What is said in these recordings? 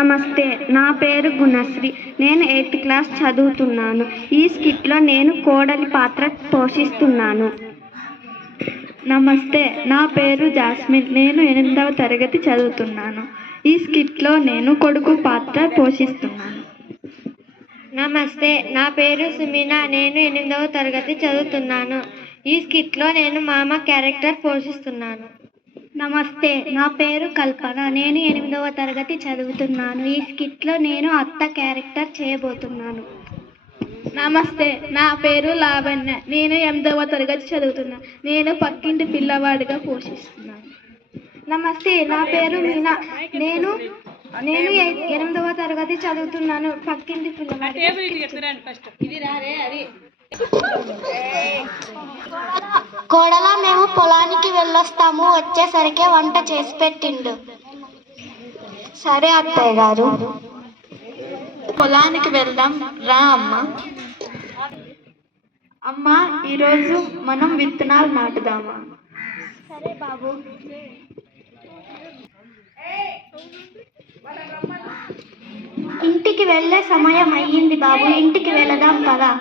నమస్తే, నా పేరు గుణశ్రీ. నేను 8th క్లాస్ చదువుతున్నాను. ఈ స్కిట్లో నేను కోడలి పాత్ర పోషిస్తున్నాను. నమస్తే, నా పేరు జాస్మిన్. నేను 8వ తరగతి చదువుతున్నాను. ఈ స్కిట్లో నేను కొడుకు పాత్ర పోషిస్తున్నాను. నమస్తే, నా పేరు సుమీన. నేను 8వ తరగతి చదువుతున్నాను. ఈ స్కిట్లో నేను మామ క్యారెక్టర్ పోషిస్తున్నాను. నమస్తే, నా పేరు కల్పన. నేను 8వ తరగతి చదువుతున్నాను. ఈ స్కిట్లో నేను అత్త క్యారెక్టర్ చేయబోతున్నాను. నమస్తే, నా పేరు లావణ్య. నేను 8వ తరగతి చదువుతున్నాను. నేను పక్కింటి పిల్లవాడిగా పోషిస్తున్నాను. నమస్తే, నా పేరు మీనా. నేను 8వ తరగతి చదువుతున్నాను. పక్కింటి పిల్లవాడి. కోడలా, మేము పొలానికి వెళ్ళొస్తాము. వచ్చేసరికి వంట చేసి పెట్టిండు. సరే అత్తయ్య గారు. పొలానికి వెళ్దాం రా అమ్మా. అమ్మా, ఈరోజు మనం విత్తనాలు నాటుదామా? సరే బాబు. ఇంటికి వెళ్ళే సమయం అయ్యింది బాబు. ఇంటికి వెళదాం కదా.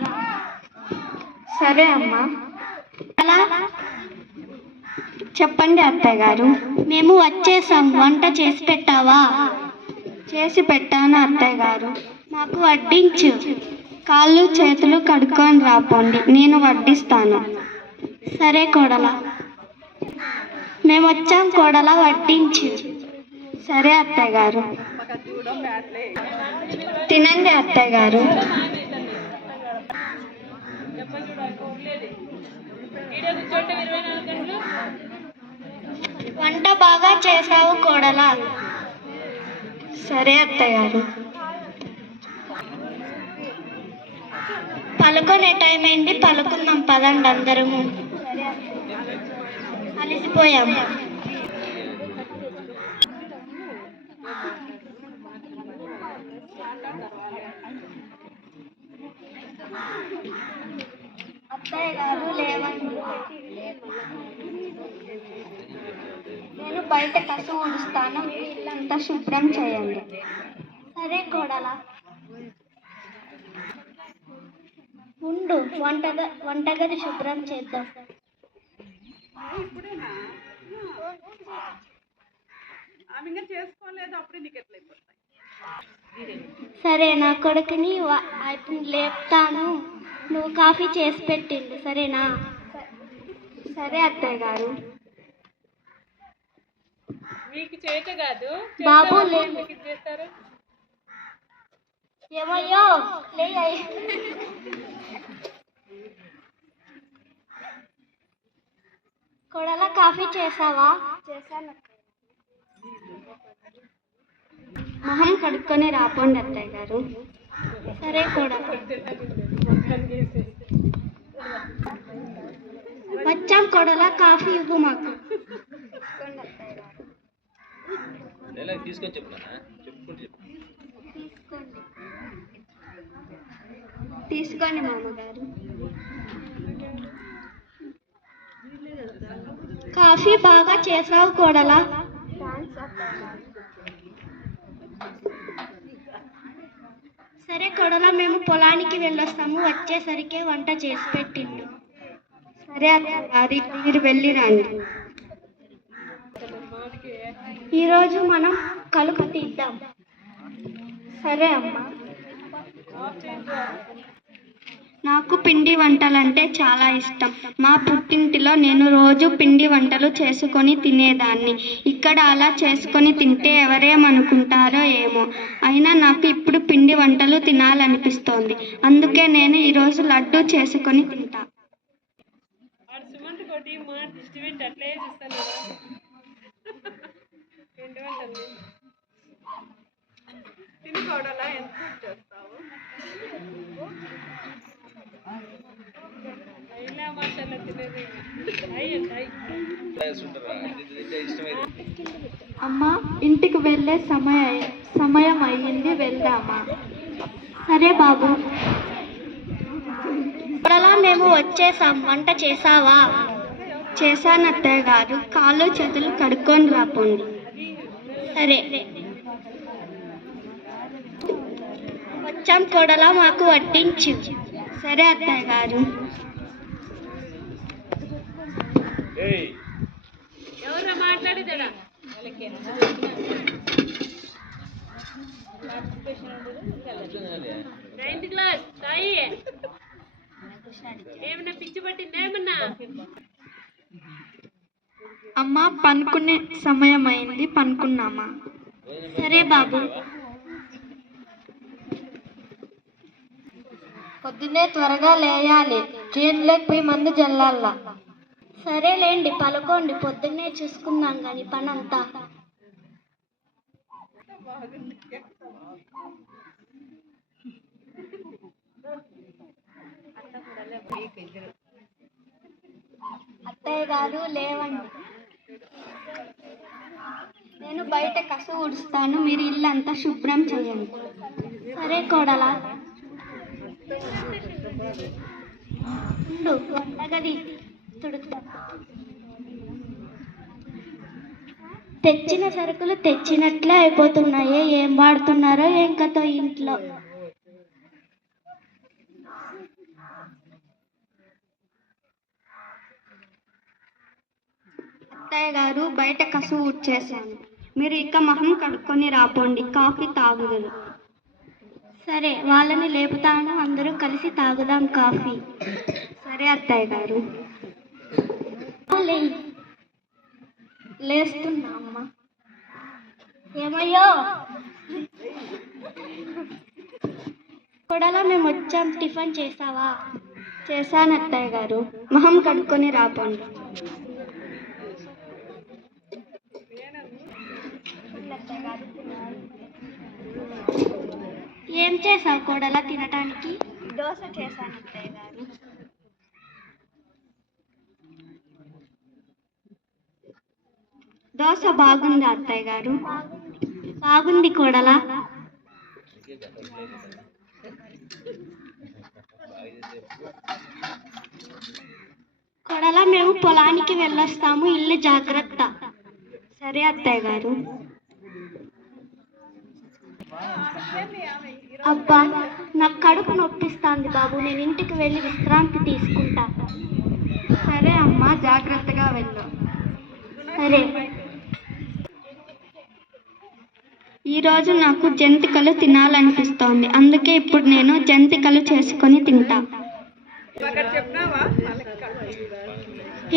సరే అమ్మా. అలా చెప్పండి అత్తయ్య గారు. మేము వచ్చేసాం. వంట చేసి పెట్టావా? చేసి పెట్టాను అత్తయ్య గారు. మాకు వడ్డించు. కాళ్ళు చేతులు కడుక్కొని రాపోండి, నేను వడ్డిస్తాను. సరే కోడలా. మేము వచ్చాం కోడలా, వడ్డించు. సరే అత్తయ్య గారు. తినండి అత్తయ్య గారు. వంట బాగా చేసావు కోడలా. సరే అత్తయ్య గారు. పలుకునే టైం అయింది, పలుకుందాం పదండి అందరము. అలసిపోయాం. అత్తయ్య గారు లేవండి. నేను బయట కసు ఊడుస్తాను, మీరు ఇల్లంతా శుభ్రం చేయండి. సరే కోడలా. ఉండు, వంటగది శుభ్రం చేద్దాం. సరే, నా కొడుకుని లేపుతాను. నువ్వు కాఫీ చేసి పెట్టిండు, సరేనా? సరే అత్తయ్య గారు. బాబు ఏమయ్యో లే. కొడలా, కాఫీ చేసావా? చేశాను. మొహం కడుక్కొని రాపోండి అత్తయ్య గారు. సరే కొడలా. వచ్చాం కొడలా, కాఫీ ఇవ్వు మాకు. తీసుకోండి మామగారు. కాఫీ బాగా చేసావు కోడలా. సరే కోడలా, మేము పొలానికి వెళ్ళొస్తాము. వచ్చేసరికి వంట చేసి పెట్టిండు. సరే అత్తయ్య, మీరు వెళ్ళి రండి. ఈరోజు మనం కలుపు తీద్దాం. సరే అమ్మా. నాకు పిండి వంటలంటే చాలా ఇష్టం. మా పుట్టింటిలో నేను రోజు పిండి వంటలు చేసుకొని తినేదాన్ని. ఇక్కడ అలా చేసుకొని తింటే ఎవరేమనుకుంటారో ఏమో. అయినా నాకు ఇప్పుడు పిండి వంటలు తినాలనిపిస్తోంది. అందుకే నేను ఈరోజు లడ్డు చేసుకొని తింటా. అమ్మా, ఇంటికి వెళ్ళే సమయం అయ్యింది, వెళ్దామా? సరే బాబు. కోడలా, మేము వచ్చేసాం. వంట చేసావా? చేశాను అత్తయ్య గారు. కాళ్ళు చేతులు కడుక్కొని రాపోండి. సరే. వచ్చాం కోడలా, మాకు వడ్డించు. సరే అత్తయ్య గారు. అమ్మ, పనుకునే సమయం అయింది, పనుకున్నామా? సరే బాబు. పొద్దున్నే త్వరగా లేయాలి, చేనులోకి పోయి మందు జల్లాల. సరేలేండి, పలుకోండి, పొద్దున్నే చూసుకుందాం గాని పనంతా. అత్తయ్య గారు లేవండి. నేను బయట కసు ఊడుస్తాను, మీరు ఇల్లంతా శుభ్రం చేయండి. సరే కోడలా. ఉండు, వంటగది తుడుతా. తెచ్చిన సరుకులు తెచ్చినట్లే అయిపోతున్నాయి. ఏం వాడుతున్నారో ఏం కథో ఇంట్లో. అత్తయ్య గారు, బయట కసు ఊడ్చేశాను, మీరు ఇక మొహం కడుక్కొని రాపోండి, కాఫీ తాగుదురు. సరే, వాళ్ళని లేపుతాను, అందరూ కలిసి తాగుదాం కాఫీ. సరే అత్తయ్య గారు. లేస్తున్నా అమ్మా. ఏమయ్యో కొడలా, మేము వచ్చాం, టిఫిన్ చేసావా? చేశాను అత్తయ్య గారు, మొహం కడుక్కొని రాపోండి. ఏం చేసావు కోడలా తినటానికి? దోశ చేశాను అత్తయ్య గారు. దోశ బాగుంది అత్తయ్య గారు. బాగుంది కోడలా. కోడలా, మేము పొలానికి వెళ్ళొస్తాము, ఇల్లు జాగ్రత్త. సరే అత్తయ్య గారు. అబ్బా, నాకు కడుపు నొప్పిస్తాంది బాబు, నేను ఇంటికి వెళ్ళి విశ్రాంతి తీసుకుంటా. సరే అమ్మా, జాగ్రత్తగా వెళ్ళు. సరే. ఈరోజు నాకు జంతికలు తినాలనిపిస్తోంది, అందుకే ఇప్పుడు నేను జంతికలు చేసుకొని తింటా.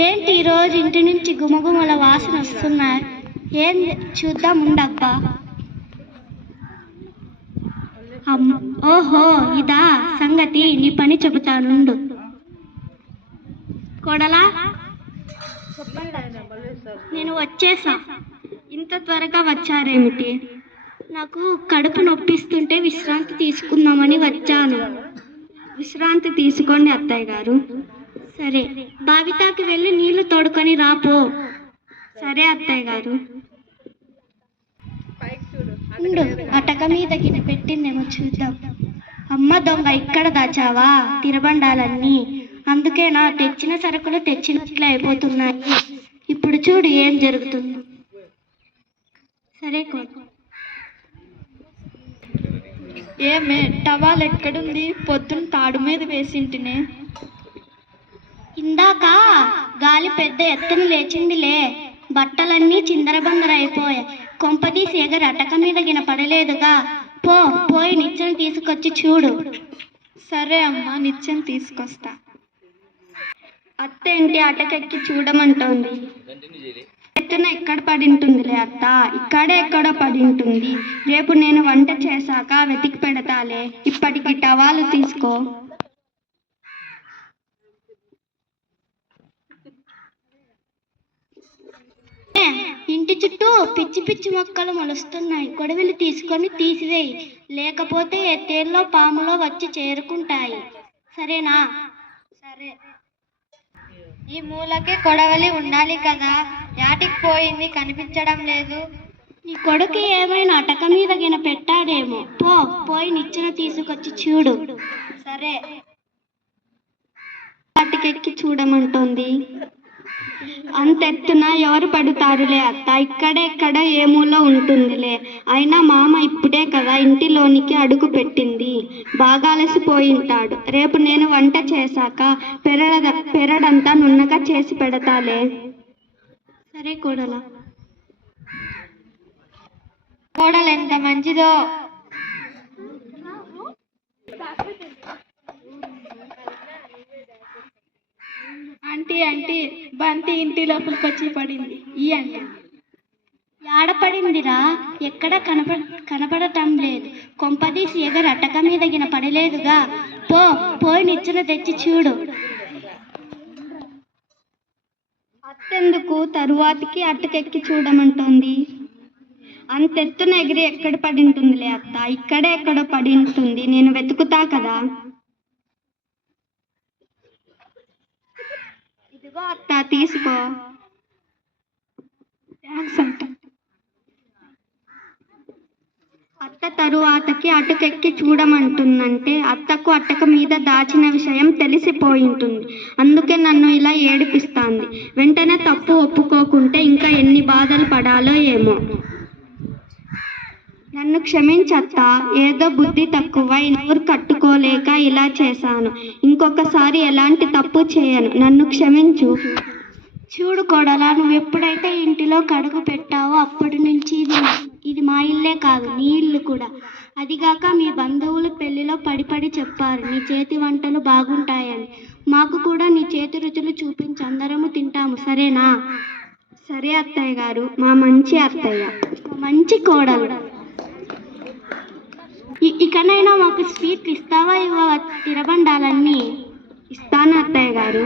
ఏంటి ఈరోజు ఇంటి నుంచి గుమగుమల వాసన వస్తున్నాయి? ఏం చూద్దాం ఉండబ్బా. ఓహో, ఇదా సంగతి, నీ పని చెబుతానుండు. కోడలా, నేను వచ్చేసా. ఇంత త్వరగా వచ్చారేమిటి? నాకు కడుపు నొప్పిస్తుంటే విశ్రాంతి తీసుకుందామని వచ్చాను. విశ్రాంతి తీసుకోండి అత్తయ్య గారు. సరే, బావితాకి వెళ్ళి నీళ్లు తోడుకొని రాపో. సరే అత్తయ్య గారు. ఉండు, అటక మీద గిన్నె పెట్టిందేమో చూద్దాం. అమ్మ దొంగ, ఇక్కడ దాచావా తిరబండాలన్నీ? అందుకేనా తెచ్చిన సరుకులు తెచ్చినట్లే అయిపోతున్నాయి. ఇప్పుడు చూడు ఏం జరుగుతుంది. సరే కోడ. ఏమే, టవాల్ ఎక్కడుంది? పొద్దున్న తాడు మీద వేసింటినే. ఇందాక గాలి పెద్ద ఎత్తున లేచిందిలే, బట్టలన్నీ చిందరబందర అయిపోయాయి. కొంపదీసి ఎగరి అటక మీద గిన పడలేదుగా. పోయి నిచ్చెన తీసుకొచ్చి చూడు. సరే అమ్మా, నిత్యం తీసుకొస్తా. అత్త ఏంటి అటకెక్కి చూడమంటోంది? ఎత్తున ఎక్కడ పడి ఉంటుందిలే అత్త, ఇక్కడే ఎక్కడో పడి ఉంటుంది. రేపు నేను వంట చేశాక వెతికి పెడతాలే, ఇప్పటికి టవాలు తీసుకో. ఇంటి చుట్టూ పిచ్చి పిచ్చి మొక్కలు మొలుస్తున్నాయి. కొడవలి తీసుకొని తీసివేయి, లేకపోతే తేల్లో పాములో వచ్చి చేరుకుంటాయి. సరేనా? సరే. ఈ మూలకే కొడవలి ఉండాలి కదా, యాటికి పోయింది కనిపించడం లేదు. నీ కొడుకు ఏమైనా అటక మీద గిన పెట్టాడేమో. పోయి నిచ్చెన తీసుకొచ్చి చూడు. సరే. అటకెక్కి చూడమంటోంది. అంతెత్తున ఎవరు పడుతారులే అత్త, ఇక్కడెక్కడ ఏ మూల ఉంటుందిలే. అయినా మామ ఇప్పుడే కదా కదా ఇంటిలోనికి అడుగు పెట్టింది. బాగా అలసిపోయి ఉంటాడు. రేపు నేను వంట చేశాక పెరడంతా నున్నగా చేసి పెడతాలే. సరే కోడలా. కోడలు ఎంత మంచిదో. ఆంటీ ఆంటీ బంతి ఇంటి లోపలికి వచ్చి పడింది. ఈ ఆంటీ ఆడపడిందిరా, ఎక్కడ కనపడటం లేదు. కొంపదీసి ఎగర అటక మీద గిన పడలేదుగా. పోయి నిచ్చెన తెచ్చి చూడు. అత్తెందుకు తరువాతికి అట్టకెక్కి చూడమంటోంది? అంతెత్తున ఎగిరి ఎక్కడ పడింటుందిలే అత్త, ఇక్కడే ఎక్కడో పడింటుంది. నేను వెతుకుతా కదా. ఇదిగో అత్త, తీసుకో. అత్త తరువాతకి అటకెక్కి చూడమంటుందంటే అత్తకు అట్టక మీద దాచిన విషయం తెలిసిపోయింటుంది. అందుకే నన్ను ఇలా ఏడిపిస్తాంది. వెంటనే తప్పు ఒప్పుకోకుంటే ఇంకా ఎన్ని బాధలు పడాలో ఏమో. నన్ను క్షమించత్తా, ఏదో బుద్ధి తక్కువై నోరు కట్టుకోలేక ఇలా చేశాను. ఇంకొకసారి ఎలాంటి తప్పు చేయను. నన్ను క్షమించు. చూడు కోడలా, నువ్వు ఎప్పుడైతే ఇంటిలో కడుగు పెట్టావో అప్పటి నుంచి ఇది మా ఇల్లే కాదు, నీ ఇల్లు కూడా. అదిగాక మీ బంధువులు పెళ్లిలో పడి చెప్పారు నీ చేతి వంటలు బాగుంటాయని. మాకు కూడా నీ చేతి రుచులు చూపించి అందరము తింటాము, సరేనా? సరే అత్తయ్య గారు, మా మంచి అత్తయ్య. మంచి కోడలు. ఇకనైనా మాకు స్వీట్లు ఇస్తావా ఇవ్వవా? తిరబండాలన్నీ ఇస్తాను అత్తయ్య గారు.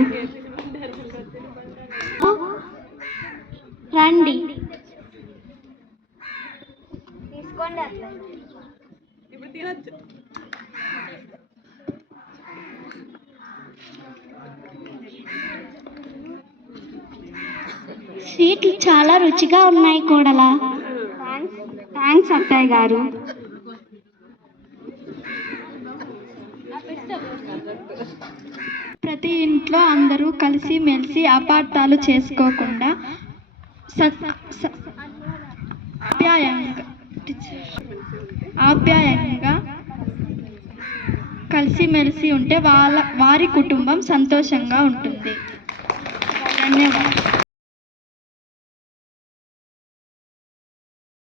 రండి. స్వీట్లు చాలా రుచిగా ఉన్నాయి కోడలా. థ్యాంక్స్ అత్తయ్య గారు. ప్రతి ఇంట్లో అందరూ కలిసి మెలిసి అపార్థాలు చేసుకోకుండా ఆప్యాయంగా కలిసిమెలిసి ఉంటే వారి కుటుంబం సంతోషంగా ఉంటుంది. ధన్యవాదాలు.